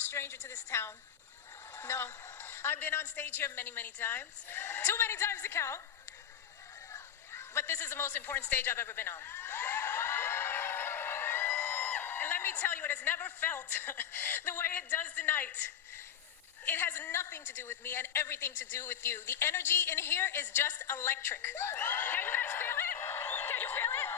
stranger to this town. No. I've been on stage here many, many times. Too many times to count. But this is the most important stage I've ever been on. And let me tell you, it has never felt the way it does tonight. It has nothing to do with me and everything to do with you. The energy in here is just electric. Can you guys feel it? Can you feel it?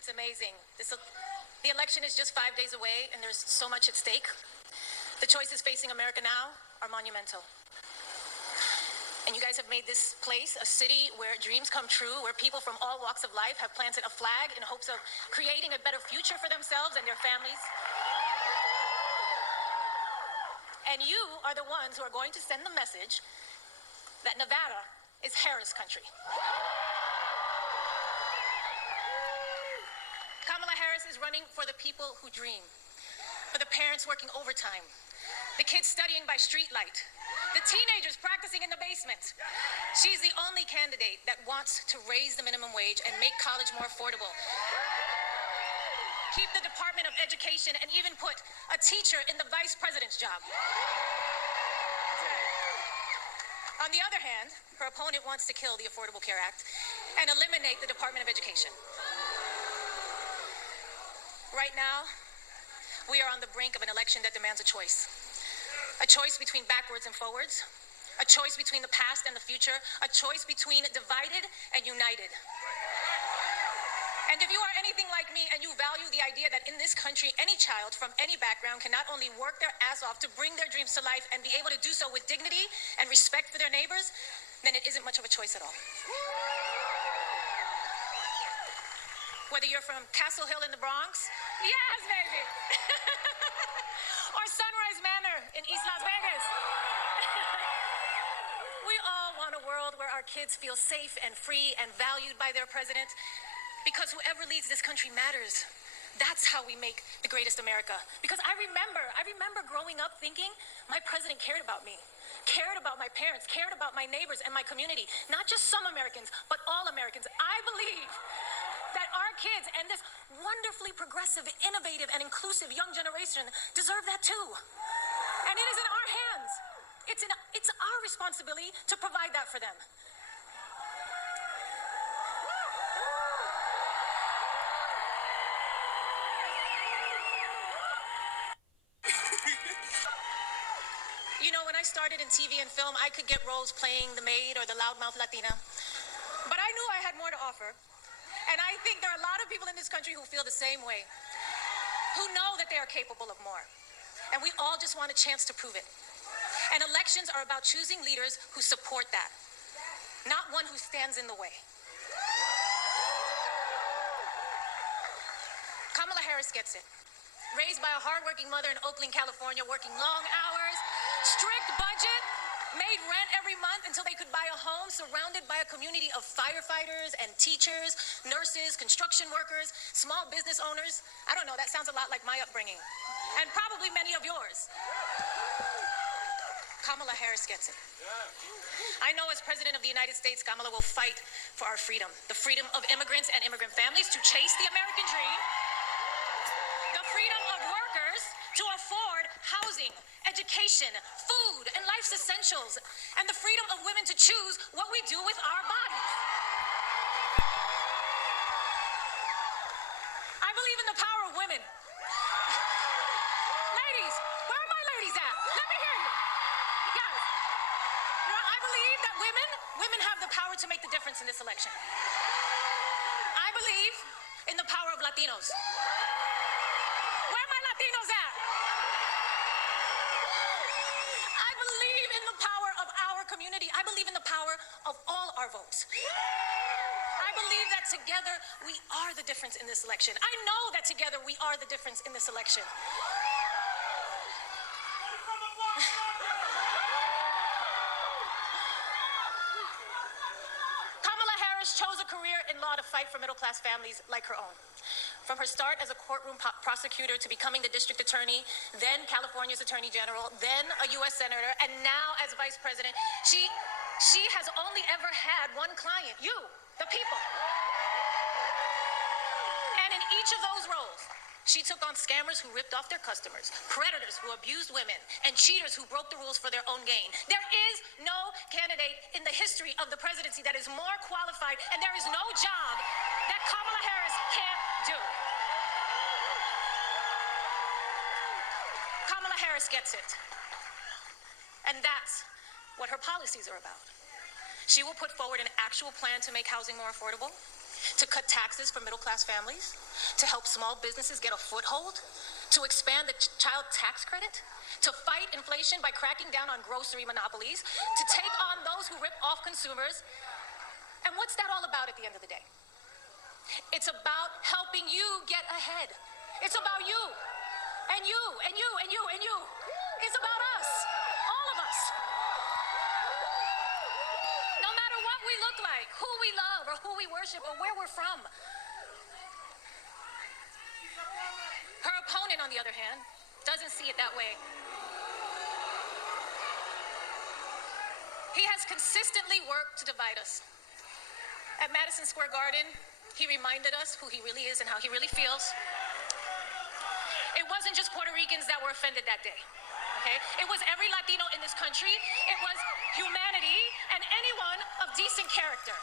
It's amazing. The election is just 5 days away, and there's so much at stake. The choices facing America now are monumental. And you guys have made this place a city where dreams come true, where people from all walks of life have planted a flag in hopes of creating a better future for themselves and their families. And you are the ones who are going to send the message that Nevada is Harris country. Kamala Harris is running for the people who dream, for the parents working overtime, the kids studying by streetlight, the teenagers practicing in the basement. She's the only candidate that wants to raise the minimum wage and make college more affordable, keep the Department of Education, and even put a teacher in the vice president's job. On the other hand, her opponent wants to kill the Affordable Care Act and eliminate the Department of Education. Right now, we are on the brink of an election that demands a choice. A choice between backwards and forwards, a choice between the past and the future, a choice between divided and united. And if you are anything like me and you value the idea that in this country, any child from any background can not only work their ass off to bring their dreams to life and be able to do so with dignity and respect for their neighbors, then it isn't much of a choice at all. Whether you're from Castle Hill in the Bronx, yes, baby, or Sunrise Manor in East Las Vegas. We all want a world where our kids feel safe and free and valued by their president, because whoever leads this country matters. That's how we make the greatest America. Because I remember growing up thinking my president cared about me, cared about my parents, cared about my neighbors and my community. Not just some Americans, but all Americans. I believe that our kids and this wonderfully progressive, innovative, and inclusive young generation deserve that too. And it is in our hands. It's our responsibility to provide that for them. You know, when I started in TV and film, I could get roles playing the maid or the loudmouth Latina. But I knew I had more to offer. And I think there are a lot of people in this country who feel the same way, who know that they are capable of more. And we all just want a chance to prove it. And elections are about choosing leaders who support that, not one who stands in the way. Kamala Harris gets it. Raised by a hardworking mother in Oakland, California, working long hours, strict budget, made rent every month until they could buy a home, surrounded by a community of firefighters and teachers, nurses, construction workers, small business owners. I don't know, that sounds a lot like my upbringing, and probably many of yours. Kamala Harris gets it. I know as President of the United States, Kamala will fight for our freedom, the freedom of immigrants and immigrant families to chase the American dream, the freedom of workers to afford housing, education, food, and life's essentials, and the freedom of women to choose what we do with our bodies. I believe in the power of women. Ladies, where are my ladies at? Let me hear you. Yes. You know, I believe that women have the power to make the difference in this election. I believe in the power of Latinos. Where are my Latinos at? I believe in the power of our community. I believe in the power of all our votes. I believe that together we are the difference in this election. I know that together we are the difference in this election. Kamala Harris chose a career in law to fight for middle-class families like her own. From her start as a courtroom prosecutor to becoming the district attorney, then California's attorney general, then a U.S. senator, and now as vice president, she has only ever had one client, you, the people. And in each of those roles, She took on scammers who ripped off their customers, predators who abused women, and cheaters who broke the rules for their own gain. There is no candidate in the history of the presidency that is more qualified, and there is no job that Kamala Harris can't do. Kamala Harris gets it. And that's what her policies are about. She will put forward an actual plan to make housing more affordable, to cut taxes for middle-class families, to help small businesses get a foothold, to expand the child tax credit, to fight inflation by cracking down on grocery monopolies, to take on those who rip off consumers. And what's that all about at the end of the day? It's about helping you get ahead. It's about you, and you, and you, and you, and you. It's about us, all of us. No matter what we look like, who we love, or who we worship, or where we're from. Her opponent, on the other hand, doesn't see it that way. He has consistently worked to divide us. At Madison Square Garden, he reminded us who he really is and how he really feels. It wasn't just Puerto Ricans that were offended that day. Okay? It was every Latino in this country. It was humanity and anyone of decent character.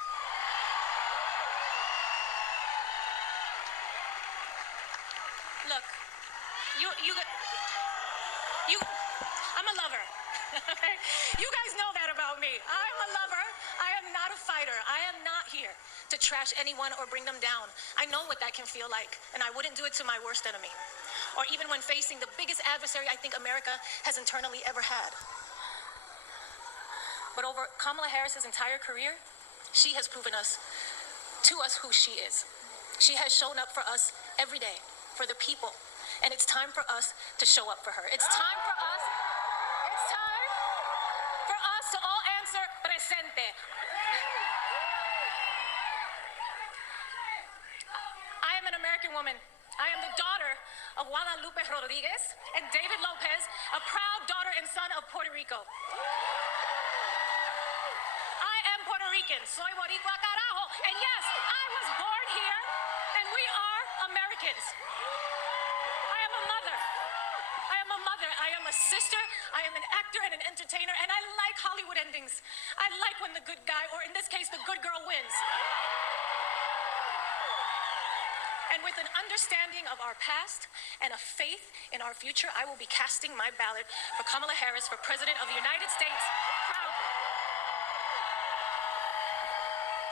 Look, I'm a lover. Okay? You guys know that about me. I'm a lover. I am not a fighter. I am not here to trash anyone or bring them down. I know what that can feel like, and I wouldn't do it to my worst enemy, or even when facing the biggest adversary I think America has internally ever had. But over Kamala Harris's entire career, she has proven to us who she is. She has shown up for us every day, for the people. And it's time for us to show up for her. It's time for us to all answer presente. I am an American woman. I am the daughter of Guadalupe Rodriguez and David Lopez, a proud daughter and son of Puerto Rico. I am Puerto Rican. Soy boricua carajo. And yes, I was born here, and we are Americans. I am a mother. I am a sister. I am an actor and an entertainer, and I like Hollywood endings. I like when the good guy, or in this case, the good girl, wins. And with an understanding of our past and a faith in our future, I will be casting my ballot for Kamala Harris for President of the United States proudly.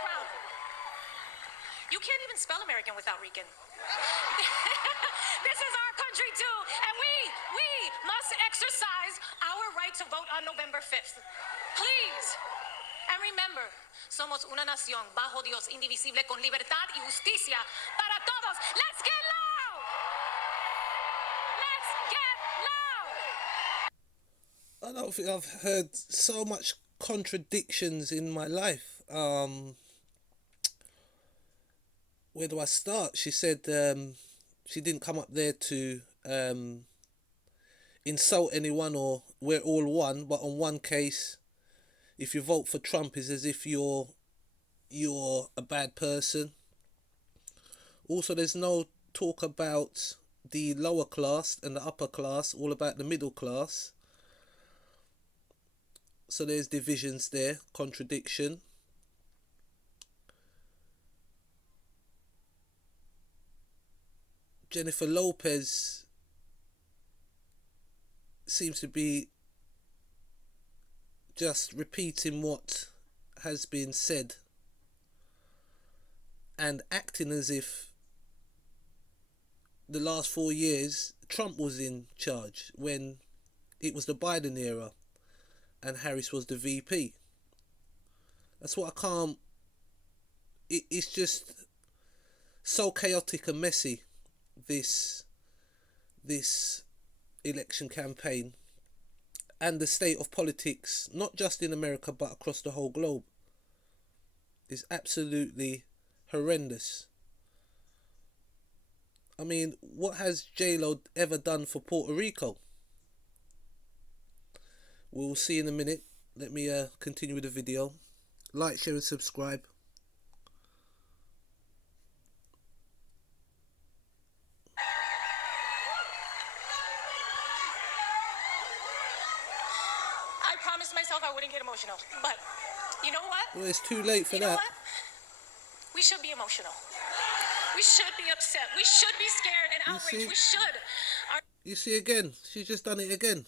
Proudly. You can't even spell American without Rican. This is our country too, and we must exercise our right to vote on November 5th. Please. And remember, somos una nación bajo Dios, indivisible, con libertad y justicia para todos. Let's get loud! Let's get loud! I don't think I've heard so much contradictions in my life. Where do I start? She said she didn't come up there to insult anyone or we're all one, but on one case, if you vote for Trump, it's as if you're a bad person. Also, there's no talk about the lower class and the upper class, all about the middle class. So there's divisions there, contradiction. Jennifer Lopez seems to be just repeating what has been said and acting as if the last 4 years Trump was in charge when it was the Biden era and Harris was the VP. That's what I can't... It's just so chaotic and messy, this election campaign and the state of politics, not just in America but across the whole globe, is absolutely horrendous. I mean, what has J-Lo ever done for Puerto Rico? We'll see in a minute. Let me continue with the video. Like, share and subscribe. myself, I wouldn't get emotional. But you know what? Well, it's too late for You know that. what? We should be emotional. We should be upset. We should be scared and You outraged. see? We should. You see again, she's just done it again.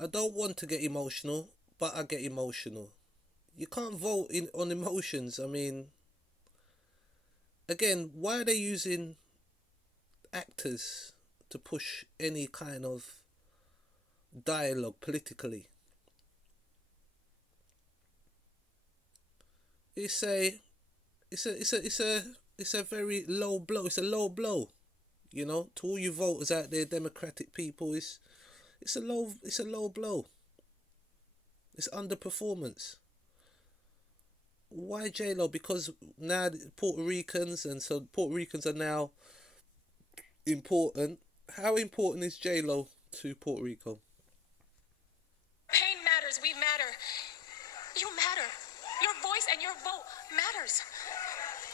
I don't want to get emotional, but I get emotional. You can't vote on emotions. I mean, again, why are they using actors to push any kind of dialogue politically? It's a very low blow. It's a low blow, you know, to all you voters out there, democratic people. It's a low blow. It's underperformance. Why J-Lo? Because now Puerto Ricans, and so Puerto Ricans are now important. How important is J-Lo to Puerto Rico? Pain matters. We matter. You matter. Your voice and your vote matters.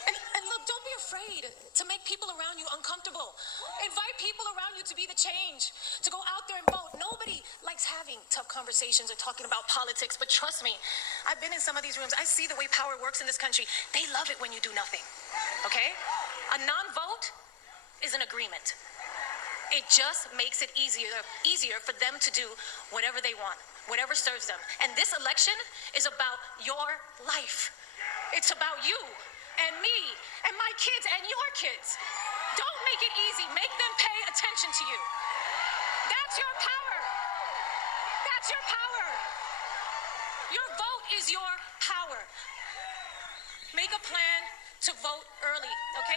And look, don't be afraid to make people around you uncomfortable. Invite people around you to be the change, to go out there and vote. Nobody likes having tough conversations or talking about politics, but trust me, I've been in some of these rooms. I see the way power works in this country. They love it when you do nothing, okay? A non-vote is an agreement. It just makes it easier for them to do whatever they want, whatever serves them. And this election is about your life. It's about you and me and my kids and your kids. Don't make it easy. Make them pay attention to you. That's your power. That's your power. Your vote is your power. Make a plan to vote early, okay?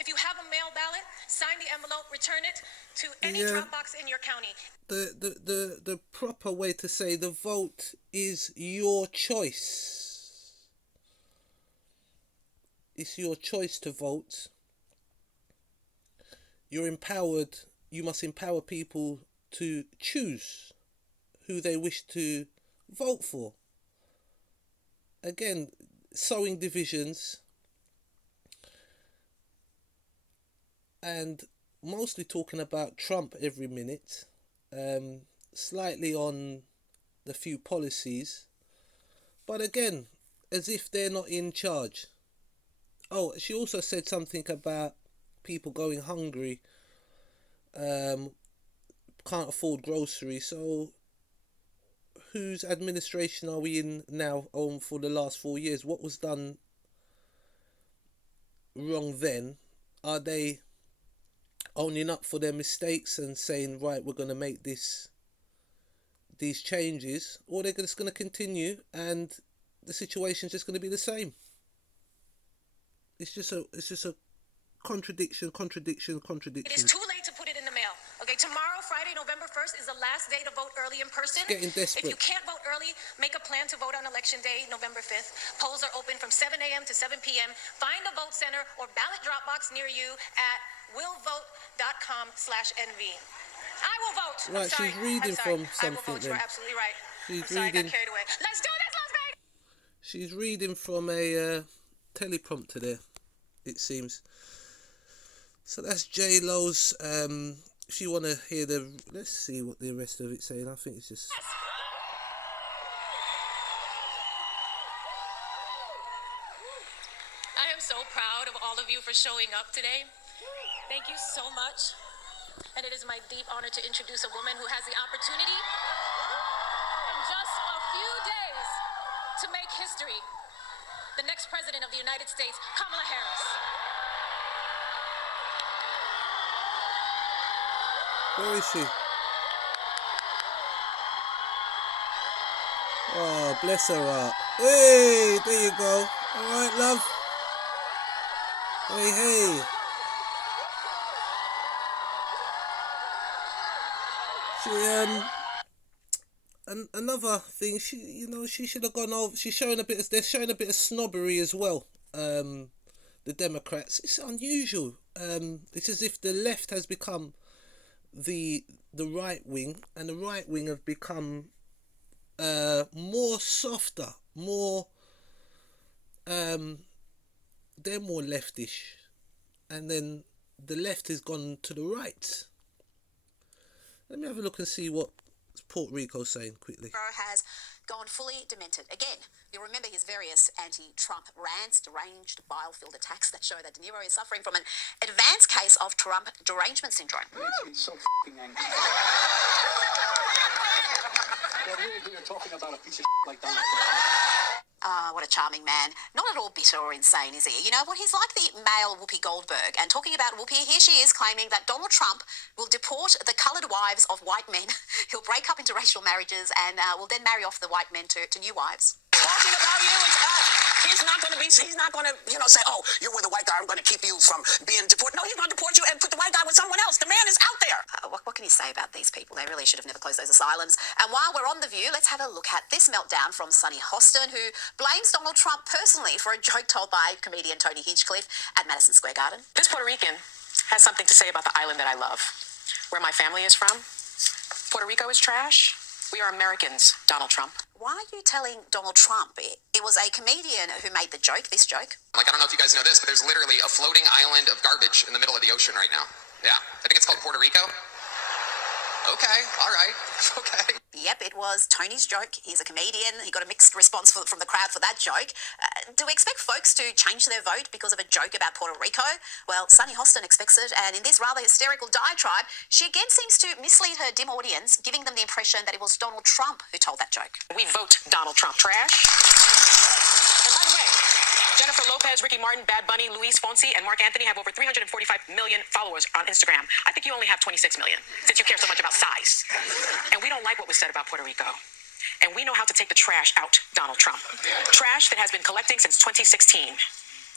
If you have a mail ballot, sign the envelope, return it to any drop box in your county. The proper way to say the vote is your choice. It's your choice to vote. You're empowered. You must empower people to choose who they wish to vote for. Again, sowing divisions and mostly talking about Trump every minute, slightly on the few policies, but again, as if they're not in charge. Oh, she also said something about people going hungry, can't afford groceries. So whose administration are we in now on for the last 4 years? What was done wrong then? Are they owning up for their mistakes and saying, right, we're going to make these changes, or they're just going to continue and the situation's just going to be the same? It's just a contradiction. It is too late to put it in the mail. Okay, tomorrow, Friday, November 1st, is the last day to vote early in person. It's getting desperate. If you can't vote early, make a plan to vote on election day, November 5th. Polls are open from 7 a.m. to 7 p.m. Find a vote center or ballot drop box near you at willvote.com/NV. I will vote. Right, she's reading from I will something vote. You're then. absolutely right. She's I'm sorry, I reading. got carried away. Let's do this, Las Vegas! She's reading from a teleprompter there, it seems. So that's J-Lo's. If you want to hear let's see what the rest of it's saying. I think it's just. I am so proud of all of you for showing up today. Thank you so much. And it is my deep honor to introduce a woman who has the opportunity in just a few days to make history. The next president of the United States, Kamala Harris. Where is she? Oh, bless her heart. Hey, there you go. All right, love. Hey. She another thing. She should have gone over. They're showing a bit of snobbery as well. The Democrats. It's unusual. It's as if the left has become the right wing, and the right wing have become more softer, more they're more leftish, and then the left has gone to the right. Let me have a look and see what Puerto Rico saying quickly? Has gone fully demented. Again, you'll remember his various anti-Trump rants, deranged, bile-filled attacks that show that De Niro is suffering from an advanced case of Trump derangement syndrome. It makes me so f***ing angry. They're really here talking about a piece of like Donald Trump. What a charming man. Not at all bitter or insane, is he? You know what? He's like the male Whoopi Goldberg. And talking about Whoopi, here she is claiming that Donald Trump will deport the coloured wives of white men. He'll break up interracial marriages and will then marry off the white men to new wives. Talking about you and he's not going to say, oh, you're with a white guy, I'm going to keep you from being deported. No, he's going to deport you and put the white guy with someone else. The man is out there. What can you say about these people? They really should have never closed those asylums. And while we're on The View, let's have a look at this meltdown from Sonny Hostin, who blames Donald Trump personally for a joke told by comedian Tony Hinchcliffe at Madison Square Garden. This Puerto Rican has something to say about the island that I love, where my family is from. Puerto Rico is trash. We are Americans, Donald Trump. Why are you telling Donald Trump? It was a comedian who made this joke. Like, I don't know if you guys know this, but there's literally a floating island of garbage in the middle of the ocean right now. Yeah, I think it's called Puerto Rico. Okay, all right, okay. Yep, it was Tony's joke. He's a comedian. He got a mixed response from the crowd for that joke. Do we expect folks to change their vote because of a joke about Puerto Rico? Well, Sonny Hostin expects it, and in this rather hysterical diatribe, she again seems to mislead her dim audience, giving them the impression that it was Donald Trump who told that joke. We vote Donald Trump trash. And by the way, Jennifer Lopez, Ricky Martin, Bad Bunny, Luis Fonsi, and Mark Anthony have over 345 million followers on Instagram. I think you only have 26 million, since you care so much about size. And we don't like what was said about Puerto Rico. And we know how to take the trash out, Donald Trump. Trash that has been collecting since 2016.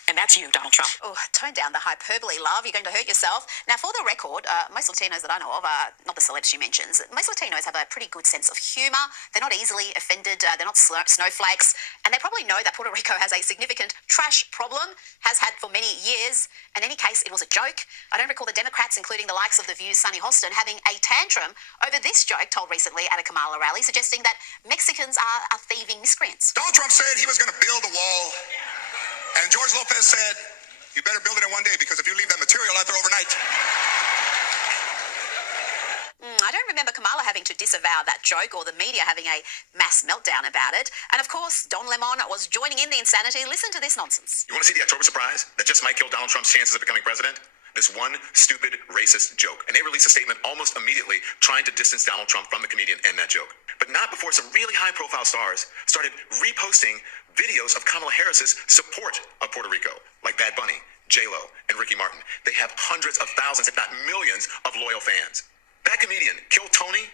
And that's you, Donald Trump. Oh, tone down the hyperbole, love. You're going to hurt yourself. Now, for the record, most Latinos that I know of, not the celebs she mentions, most Latinos have a pretty good sense of humour. They're not easily offended. They're not snowflakes. And they probably know that Puerto Rico has a significant trash problem, has had for many years. In any case, it was a joke. I don't recall the Democrats, including the likes of The View's Sonny Hostin, having a tantrum over this joke told recently at a Kamala rally, suggesting that Mexicans are thieving miscreants. Donald Trump said he was going to build a wall. And George Lopez said, you better build it in one day because if you leave that material out there overnight. I don't remember Kamala having to disavow that joke or the media having a mass meltdown about it. And of course, Don Lemon was joining in the insanity. Listen to this nonsense. You want to see the October surprise that just might kill Donald Trump's chances of becoming president? This one stupid racist joke. And they released a statement almost immediately trying to distance Donald Trump from the comedian and that joke. But not before some really high-profile stars started reposting videos of Kamala Harris's support of Puerto Rico, like Bad Bunny, J-Lo, and Ricky Martin. They have hundreds of thousands, if not millions, of loyal fans. That comedian killed Tony